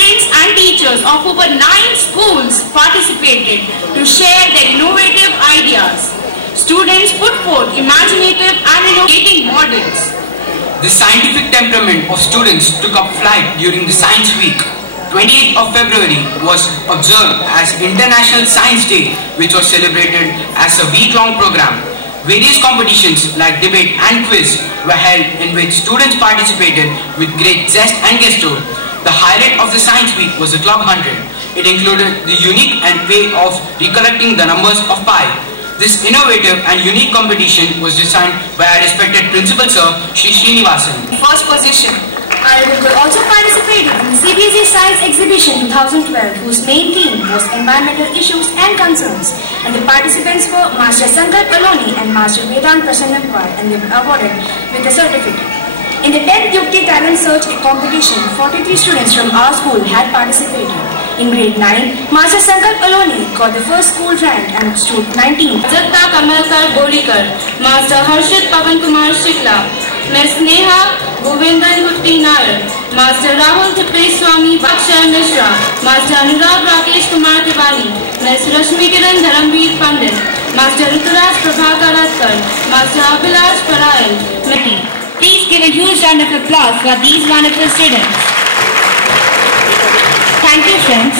students and teachers of over 9 schools participated to share their innovative ideas. Students put forth imaginative and innovative models. The scientific temperament of students took up flight during the Science Week. 28th of February was observed as International Science Day, which was celebrated as a week-long program. Various competitions like debate and quiz were held in which students participated with great zest and gusto. The highlight of the Science Week was the Club 100. It included the unique and way of recollecting the numbers of pi. This innovative and unique competition was designed by our respected Principal Sir, Shri Srinivasan. First position. Aravind also participated in the CBSE Science Exhibition 2012, whose main theme was environmental issues and concerns. And the participants were Master Sankalp Aloni and Master Vedant Prasannakwar, and they were awarded with a certificate. In the 10th Yukti Talent Search competition, 43 students from our school had participated. In grade 9, Master Sankalp Aloni got the first school rank and stood 19th. Jatta Kamalkar Borikar, Master Harshit Pavan Kumar Shikla, Ms. Neha Govindan Gutti Nair, Master Rahul Thippe Swami Bakshar Mishra, Master Anurag Rakesh Kumar Tiwari, Ms. Rashmi Kiran Dharamveer Pandit, Master Rituraj Prabhakar Atkar, Master Abhilash Parayal, Mati. Please give a huge round of applause for these wonderful students. Thank you, friends.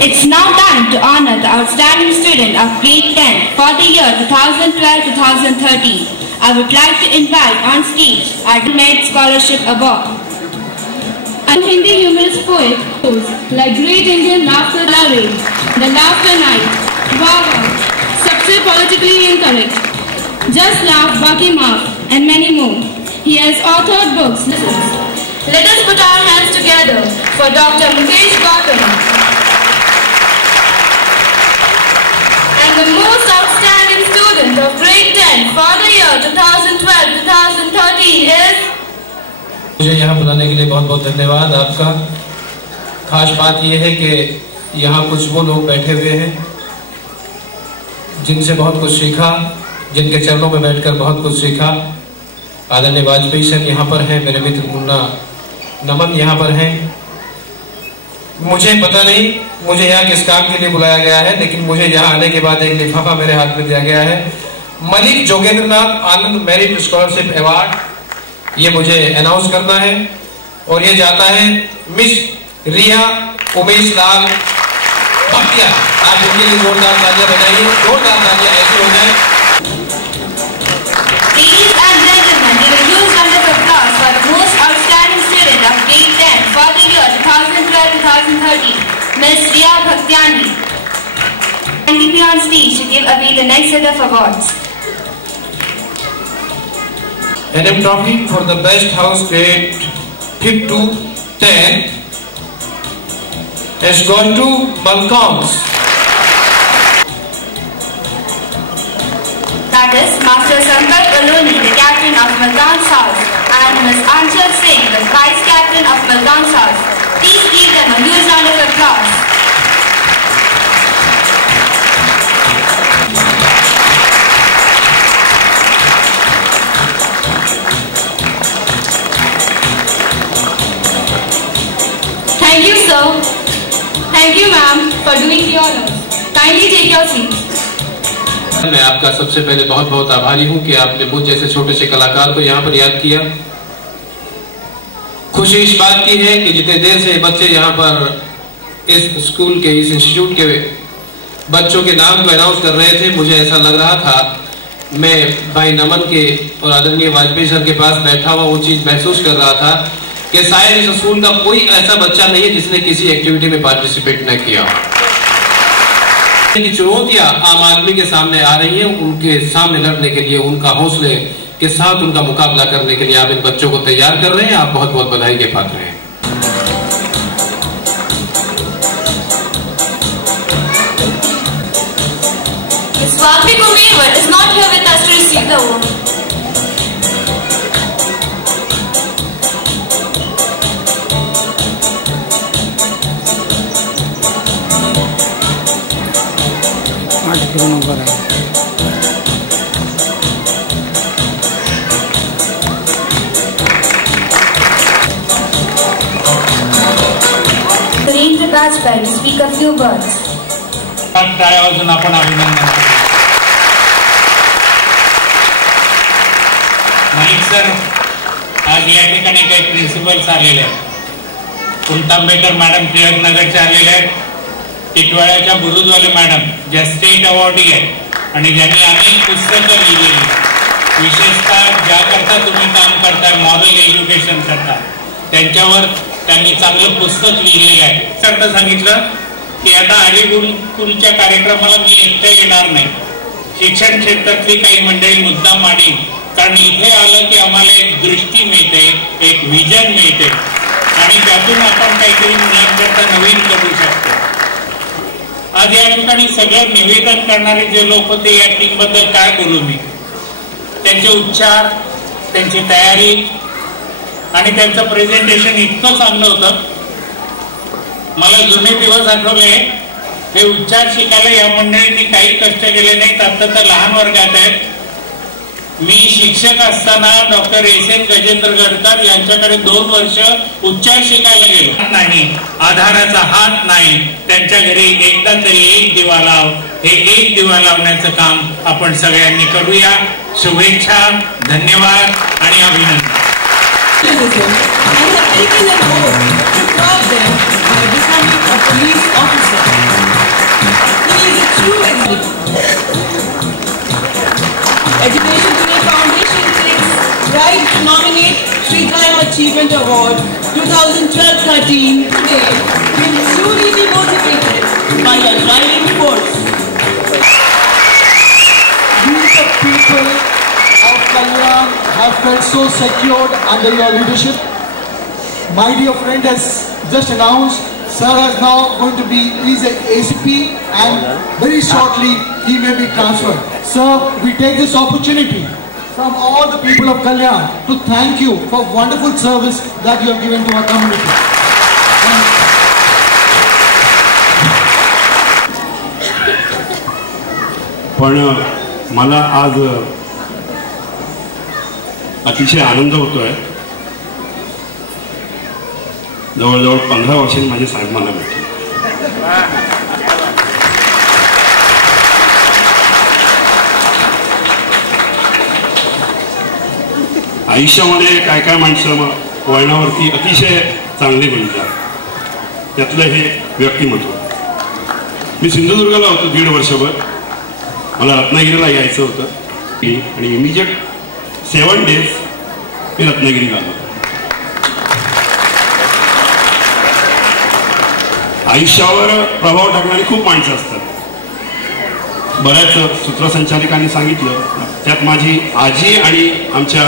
It's now time to honor the outstanding student of grade 10 for the year 2012-2013. I would like to invite on stage our Merit Scholarship Award. A Hindi humorous poet like Great Indian Laughter Larry, The Laughter Night, Wawa, Sabse Politically Incorrect, Just Laugh, Baki Maaf, and many more. He has authored books. Let us put our hands together for Dr. Mukesh Gautam. And the most outstanding student of grade 10 for the year 2012-2013 is... मुझे यहाँ बुलाने के लिए बहुत बहुत धन्यवाद आपका। खास बात यह है कि यहाँ कुछ वो लोग बैठे हुए हैं जिनसे बहुत कुछ सीखा, जिनके चरणों में बैठकर बहुत कुछ सीखा। आदरणीय वाजपेयी सर यहाँ पर हैं, मेरे मित्र मुन्ना नमन यहाँ पर हैं। मुझे पता नहीं मुझे यहाँ किस काम के लिए बुलाया गया है, लेकिन मुझे यहाँ आने के बाद एक लिफाफा मेरे हाथ में दिया गया है। मलिक जोगेंद्रनाथ आनंद मेरिट स्कॉलरशिप अवार्ड, ये मुझे अनाउंस करना है और ये जाता है मिस रिया उमेश लाल भक्तिया। आप उनके लिए जोरदार तालियां बजाइए, जोरदार तालियां ऐसे हो जाए। Ladies and gentlemen, give a huge round of applause for the most outstanding student of grade 10 for the year 2012-2013, Ms. Riya Bhaktiani. Kindly be on stage to give away the next set of awards. NM Trophy for the best house grade 5 to 10 has gone to Malcolms. That is Master Sankalp Aloni, the captain of Malcolms House, and Ms. Anshul Singh, the vice captain of Malcolms House. Please give them a huge round of applause. Thank you, sir. Thank you, ma'am, for doing the honors. Kindly take your seats. मैं आपका सबसे पहले बहुत बहुत आभारी हूं कि आपने मुझ जैसे छोटे से कलाकार को यहाँ पर याद किया। खुशी इस बात की है कि जितने देर से बच्चे यहाँ पर इस स्कूल के, इस इंस्टीट्यूट के बच्चों के नाम को अनाउंस कर रहे थे, मुझे ऐसा लग रहा था मैं भाई नमन के और आदरणीय वाजपेयी सर के पास बैठा हुआ वो चीज महसूस कर रहा था कि शायद इस स्कूल का कोई ऐसा बच्चा नहीं है जिसने किसी एक्टिविटी में पार्टिसिपेट न किया। चुनौतियां आम आदमी के सामने आ रही हैं, उनके सामने लड़ने के लिए, उनका हौसले के साथ उनका मुकाबला करने के लिए आप इन बच्चों को तैयार कर रहे हैं। आप बहुत बहुत बधाई के पात्र हैं। Swati Kumevar is not here with us to receive the award. Vajpayee to speak a few words. अजून आपण अभिनंदन. नाईक सर, आज या ठिकाणी काही प्रिन्सिपल्स आलेले आहेत. कुंतांबेकर मॅडम टिळकनगरच्या आलेल्या आहेत. टिटवाळ्याच्या बुरुजवाले मॅडम ज्या स्टेट अवॉर्डी आहेत आणि ज्यांनी अनेक पुस्तकं लिहिलेली, विशेषतः ज्याकरता तुम्ही काम करताय मॉरल एज्युकेशन करता, त्यांच्यावर त्यांनी चांगलं पुस्तक लिहिलेलं आहे. सर सांगितलं की आता अलीगुलच्या कार्यक्रमाला मी एकटं येणार नाही. शिक्षण क्षेत्रातली काही मंडळी मुद्दाम मांडील, कारण इथे आलं की आम्हाला एक दृष्टी मिळते, एक विजन मिळते आणि त्यातून आपण काहीतरी मुलांकरता नवीन करू शकतो. आज या ठिकाणी सगळं निवेदन करणारे जे लोक होते, या टीम बद्दल काय बोलू मी. त्यांचे उच्चार, त्यांची तयारी आणि त्यांचं प्रेझेंटेशन इतकं चांगलं होतं. मला जुने दिवस आठवले. हे उच्चार शिकायला या मंडळींनी काही कष्ट केले नाहीत. आता तर लहान वर्गात आहेत. मी शिक्षक असताना डॉक्टर एस.एन. गजेंद्र गडकर यांच्याकडे 2 वर्ष उच्चार शिकायला गेलो. नाही, आधाराचा हात नाही. त्यांच्या घरी एकदा तरी एक दिवा लाव. हे एक दिवा लावण्याचं काम आपण सगळ्यांनी करूया. शुभेच्छा, धन्यवाद आणि अभिनंदन. Education Today Foundation takes pride to nominate Sri Time Achievement Award 2012-13 today. We're truly motivated by your driving force. We the people of Kalyan have felt so secured under your leadership. My dear friend has just announced Sir is now going to be, he's an ACP and very shortly he may be transferred. Sir, we take this opportunity from all the people of Kalyan to thank you for wonderful service that you have given to our community. पण मला आज अतिशय आनंद होतोय. जवळजवळ 15 वर्षांनी माझे साहेब मला भेटले. आयुष्यामध्ये काय काय माणसं वळणावरती अतिशय चांगली बनतात, त्यातलं हे व्यक्तिमत्व. मी सिंधुदुर्गला होतो 1.5 वर्षभर. मला रत्नागिरीला यायचं होतं आणि इमिजिएट 7 days मी रत्नागिरीला आलो. आयुष्यावर प्रभाव टाकणारी खूप माणसं असतात. बऱ्याच सूत्रसंचालकांनी सांगितलं, त्यात माझी आजी आणि आमच्या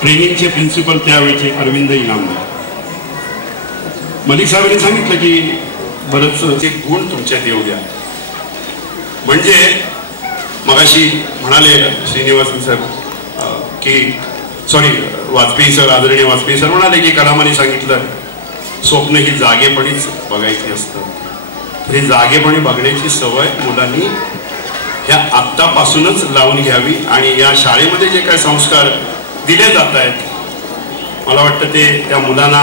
ट्रेनिंगचे प्रिन्सिपल त्यावेळेचे अरविंद इनामदार. मलिक साहेबांनी सांगितलं की बरंच गुण तुमच्यात येऊ द्या. म्हणजे मगाशी म्हणाले श्रीनिवासन सर की वाजपेयी सर, आदरणीय वाजपेयी सर म्हणाले की कलामाने सांगितलं स्वप्न ही जागेपणीच बघायची असतं. तर ही जागेपणी बघण्याची सवय मुलांनी ह्या आत्तापासूनच लावून घ्यावी आणि या शाळेमध्ये जे काही संस्कार दिले जात आहेत मला वाटतं ते त्या मुलांना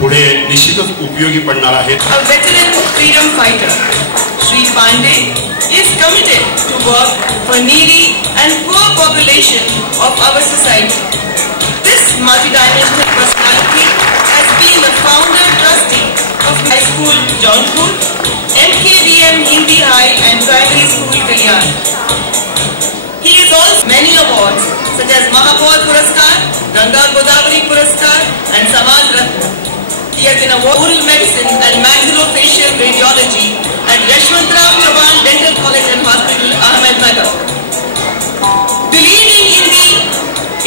पुढे निश्चितच उपयोगी पडणार आहेत. A veteran freedom fighter, Sri Pandey is committed to work for needy and poor population of our society. This multidimensional personality has been the founder trustee of High School Jaunpur, MKVM Hindi High and Primary School Kalyan. He is also many awards such as Mahapaur Puraskar, Ganga Godavari Puraskar and Saman Ratna. He has been awarded oral medicine and maxillofacial radiology at Yashwantrao Chavan Dental College and Hospital, Ahmednagar. Believing in the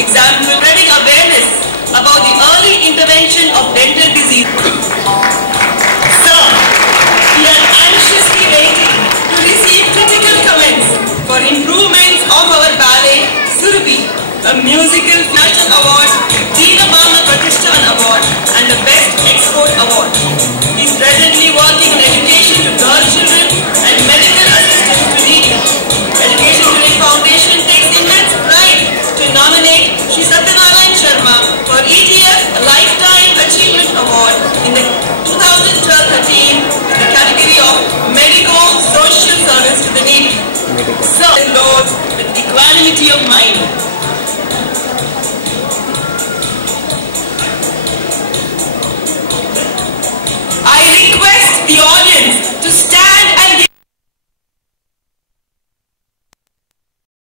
example, spreading awareness about the early intervention of dental disease. Sir, we are anxiously waiting to receive critical comments for improvements of our ballet, Surabhi, a musical national award, Deenabama Pratishthan Award, and the Best Export Award. He is presently working on education to girl children and medical assistance to needy. Education Today Foundation takes immense pride to nominate Shri Satyanarayan Sharma for ETF Lifetime Achievement Award in the 2012 of mind.